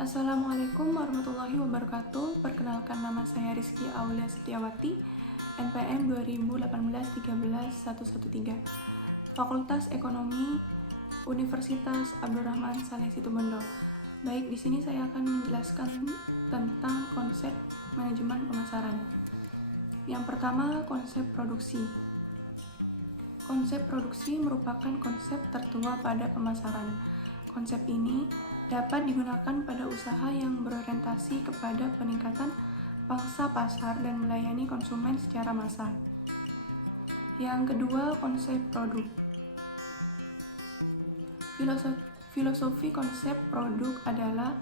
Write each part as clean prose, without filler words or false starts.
Assalamualaikum warahmatullahi wabarakatuh. Perkenalkan, nama saya Rizky Aulia Setiawati, NPM 2018-13-113, Fakultas Ekonomi Universitas Abdurrahman Saleh Situbondo. Baik, di sini saya akan menjelaskan tentang konsep manajemen pemasaran. Yang pertama, konsep produksi. Konsep produksi merupakan konsep tertua pada pemasaran. Konsep ini dapat digunakan pada usaha yang berorientasi kepada peningkatan pangsa pasar dan melayani konsumen secara massal. Yang kedua, konsep produk. Filosofi konsep produk adalah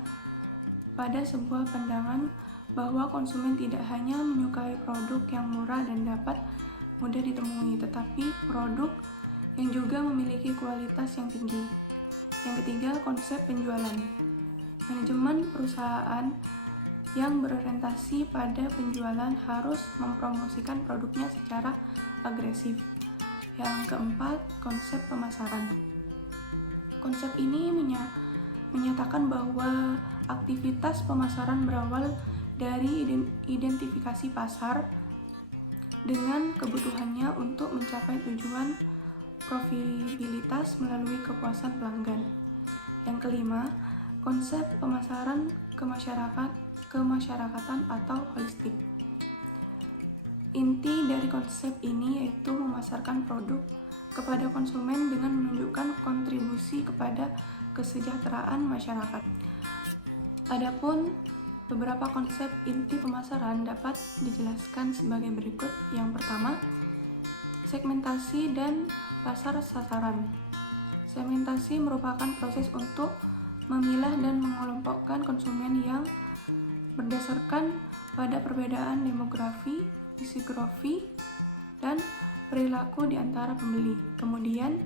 pada sebuah pandangan bahwa konsumen tidak hanya menyukai produk yang murah dan dapat mudah ditemui, tetapi produk yang juga memiliki kualitas yang tinggi. Yang ketiga, konsep penjualan. Manajemen perusahaan yang berorientasi pada penjualan harus mempromosikan produknya secara agresif. Yang keempat, konsep pemasaran. Konsep ini menyatakan bahwa aktivitas pemasaran berawal dari identifikasi pasar dengan kebutuhannya untuk mencapai tujuan profitabilitas melalui kepuasan pelanggan. Yang kelima, konsep pemasaran kemasyarakatan atau holistik. Inti dari konsep ini yaitu memasarkan produk kepada konsumen dengan menunjukkan kontribusi kepada kesejahteraan masyarakat. Adapun beberapa konsep inti pemasaran dapat dijelaskan sebagai berikut. Yang pertama, segmentasi dan pasar sasaran. Segmentasi merupakan proses untuk memilah dan mengelompokkan konsumen yang berdasarkan pada perbedaan demografi, psikografi, dan perilaku di antara pembeli. Kemudian,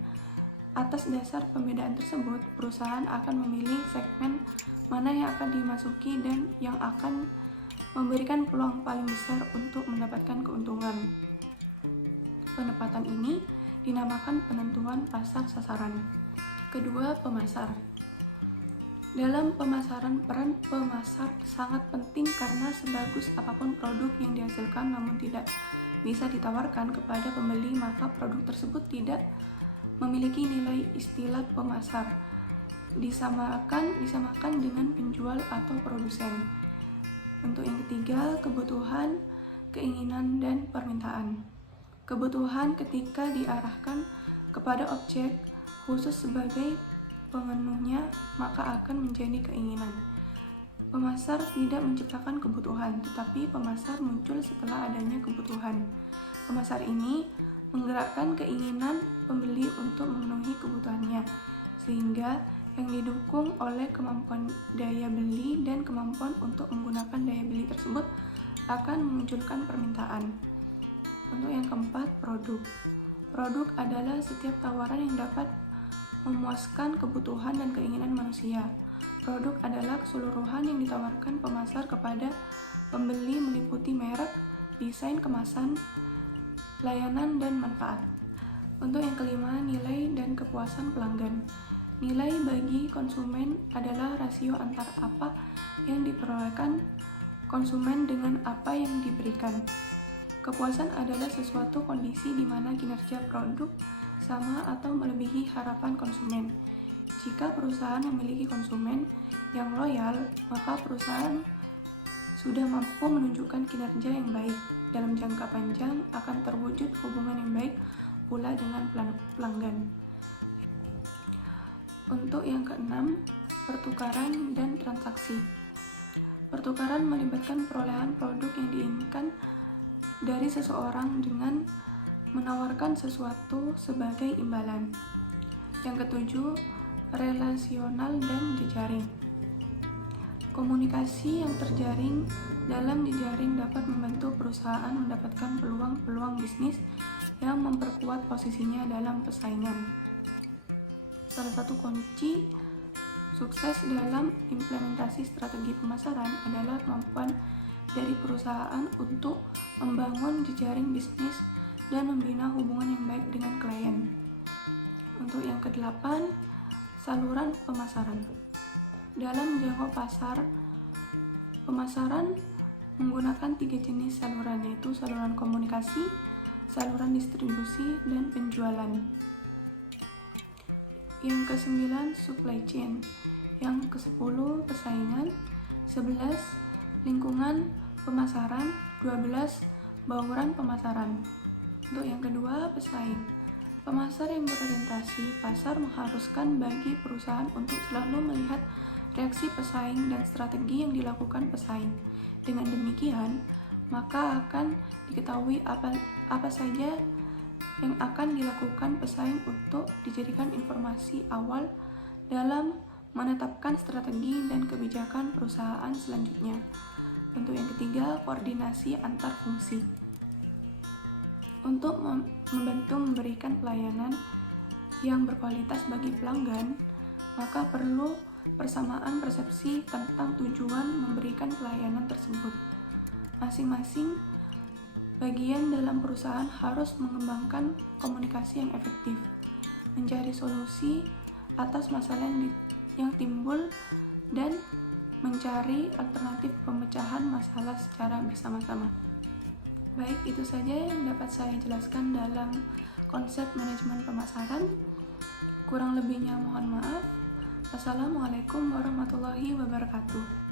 atas dasar pembedaan tersebut, perusahaan akan memilih segmen mana yang akan dimasuki dan yang akan memberikan peluang paling besar untuk mendapatkan keuntungan. Penempatan ini dinamakan penentuan pasar sasaran. Kedua, pemasar. Dalam pemasaran, peran pemasar sangat penting karena sebagus apapun produk yang dihasilkan namun tidak bisa ditawarkan kepada pembeli, maka produk tersebut tidak memiliki nilai. Istilah pemasar disamakan dengan penjual atau produsen. Untuk yang ketiga, kebutuhan, keinginan, dan permintaan. Kebutuhan ketika diarahkan kepada objek khusus sebagai pemenuhnya, maka akan menjadi keinginan. Pemasar tidak menciptakan kebutuhan, tetapi pemasar muncul setelah adanya kebutuhan. Pemasar ini menggerakkan keinginan pembeli untuk memenuhi kebutuhannya, sehingga yang didukung oleh kemampuan daya beli dan kemampuan untuk menggunakan daya beli tersebut akan memunculkan permintaan. Untuk yang keempat, produk. Produk adalah setiap tawaran yang dapat memuaskan kebutuhan dan keinginan manusia. Produk adalah keseluruhan yang ditawarkan pemasar kepada pembeli meliputi merek, desain kemasan, layanan, dan manfaat. Untuk yang kelima, nilai dan kepuasan pelanggan. Nilai bagi konsumen adalah rasio antara apa yang diperolehkan konsumen dengan apa yang diberikan. Kepuasan adalah sesuatu kondisi di mana kinerja produk sama atau melebihi harapan konsumen. Jika perusahaan memiliki konsumen yang loyal, maka perusahaan sudah mampu menunjukkan kinerja yang baik. Dalam jangka panjang akan terwujud hubungan yang baik pula dengan pelanggan. Untuk yang keenam, pertukaran dan transaksi. Pertukaran melibatkan perolehan produk yang diinginkan dari seseorang dengan menawarkan sesuatu sebagai imbalan. Yang ketujuh, relasional dan jejaring. Komunikasi yang terjaring dalam jejaring dapat membantu perusahaan mendapatkan peluang-peluang bisnis yang memperkuat posisinya dalam persaingan. Salah satu kunci sukses dalam implementasi strategi pemasaran adalah kemampuan dari perusahaan untuk membangun jejaring bisnis dan membina hubungan yang baik dengan klien. Untuk yang kedelapan, saluran pemasaran. Dalam menjangkau pasar, pemasaran menggunakan 3 jenis saluran, yaitu saluran komunikasi, saluran distribusi, dan penjualan. Yang ke-9, supply chain. Yang ke-10, persaingan. 11, lingkungan pemasaran. 12, bauran pemasaran. Untuk yang kedua, pesaing. Pemasar yang berorientasi pasar mengharuskan bagi perusahaan untuk selalu melihat reaksi pesaing dan strategi yang dilakukan pesaing. Dengan demikian, maka akan diketahui apa saja yang akan dilakukan pesaing untuk dijadikan informasi awal dalam menetapkan strategi dan kebijakan perusahaan selanjutnya. Untuk yang ketiga, koordinasi antar fungsi. Untuk membantu memberikan pelayanan yang berkualitas bagi pelanggan, maka perlu persamaan persepsi tentang tujuan memberikan pelayanan tersebut. Masing-masing bagian dalam perusahaan harus mengembangkan komunikasi yang efektif, mencari solusi atas masalah yang timbul, dan mencari alternatif pemecahan masalah secara bersama-sama. Baik, itu saja yang dapat saya jelaskan dalam konsep manajemen pemasaran. Kurang lebihnya mohon maaf. Wassalamualaikum warahmatullahi wabarakatuh.